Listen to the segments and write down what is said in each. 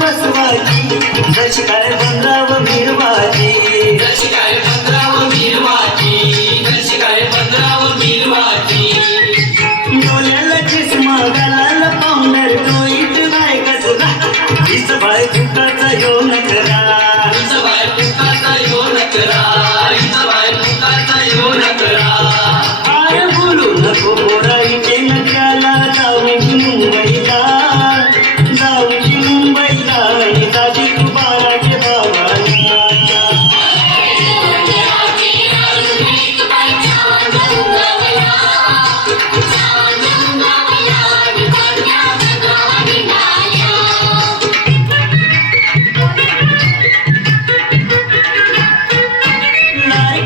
बसवाची जशी काय बंद्राव मिरवाची जशी काय पंधराव मिरवाची जशी काय पंधराव मिरवाची डोल्याला चष्मा गालाला पावडर डोईत बाय कसला हीच बाय फुटाचा यो नकरा हिचा बाय पुताचा यो नकरा हिचा बाय पुताचा यो नकरा आर बोलू नको पोराईचे नक्याला जाऊची मुंबईला जाऊची मुंबईला आणि दादी तू बाराचे बाबाला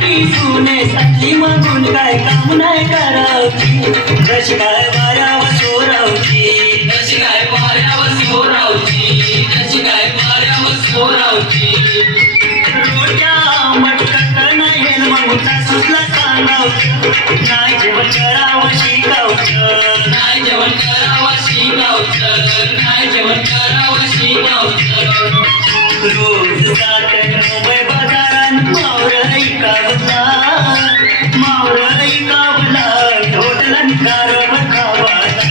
सुनेसाठी मागून काय काम नाही करावची जशी काय वाऱ्यावर सोरावची जशी काय वाऱ्यावर सोरावची जशी काय वाऱ्यावर सोरावची रोट्या मटकट नाही मग सासूला सांगावचं नाही जेवण करावं शिकावचं नाही जेवण करावं शिकावचं नाही जेवण करावं शिकावचं रोज जाते मुंबई बाजारात मावळई कावला ढोटला कारव खावाला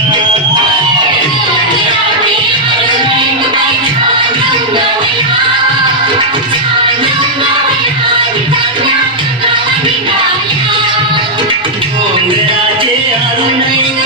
डोंगराचे अरुणई